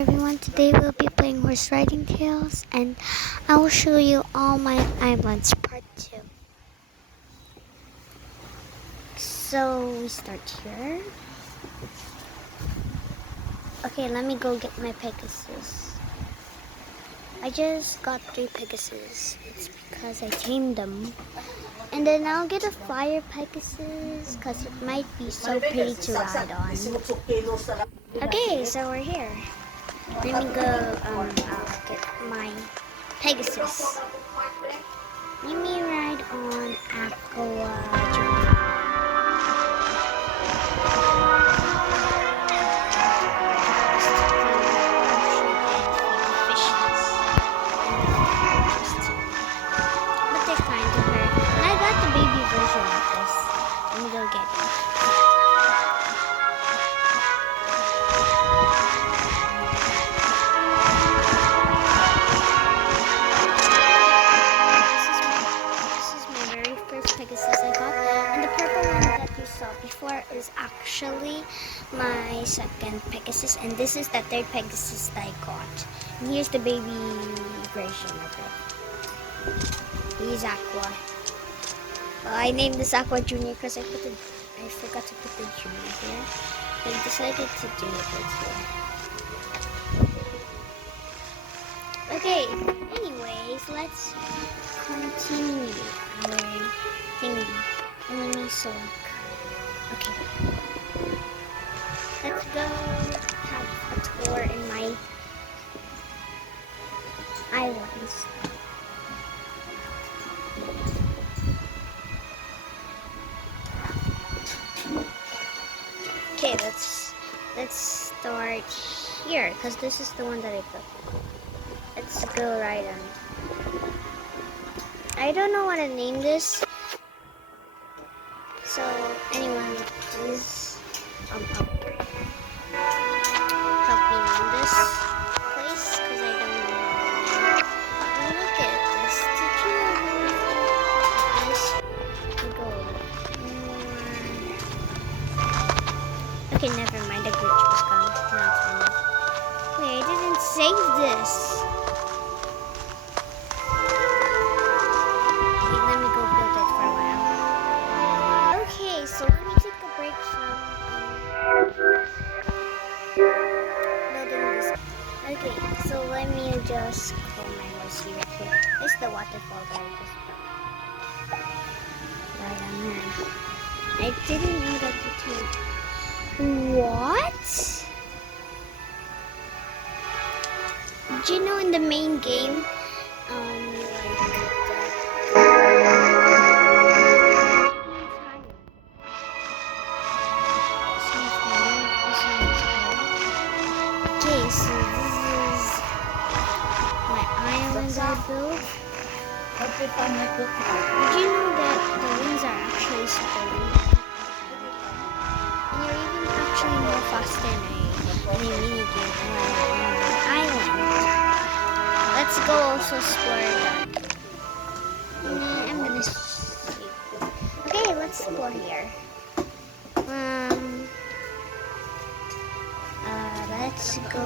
Everyone, today we'll be playing Horse Riding Tales, and I will show you all my islands, part 2. So we start here. Okay, let me go get my Pegasus. I just got 3 Pegasus. It's because I tamed them. And then I'll get a fire Pegasus because it might be so pretty to ride on. Okay, so we're here. Let me go get my Pegasus. Let me ride on Aqua. But they're kind to her. And I got the baby version of this. Let me go get it. Pegasus I got, and the purple one that you saw before is actually my second Pegasus, and this is the third Pegasus that I got. And here's the baby version of it. He's Aqua. I named this Aqua Junior because I forgot to put the Junior here. So I decided to do it right here. Okay, anyways, let's continue our thingy. And let me soak. Okay. Let's go have a tour in my islands. Okay, let's start here because this is the one that I built. Let's go right on. I don't know what to name this. So anyone please help me name this place because I don't know. And look at this. Did you know this? Go more. Okay, never mind. The glitch was gone. Now it's fine. Wait, I didn't save this. So let me take a break from building this. Okay, so let me just call my horse here too. This is the waterfall that I just built. Right on there. I didn't know that you too. What? Did you know in the main game, okay, so this is my island I built. Did you know that the wings are actually spinning? And you're even actually more faster than a mini game or an island. Let's go also explore that. I'm gonna see. Okay, let's explore here. Let's go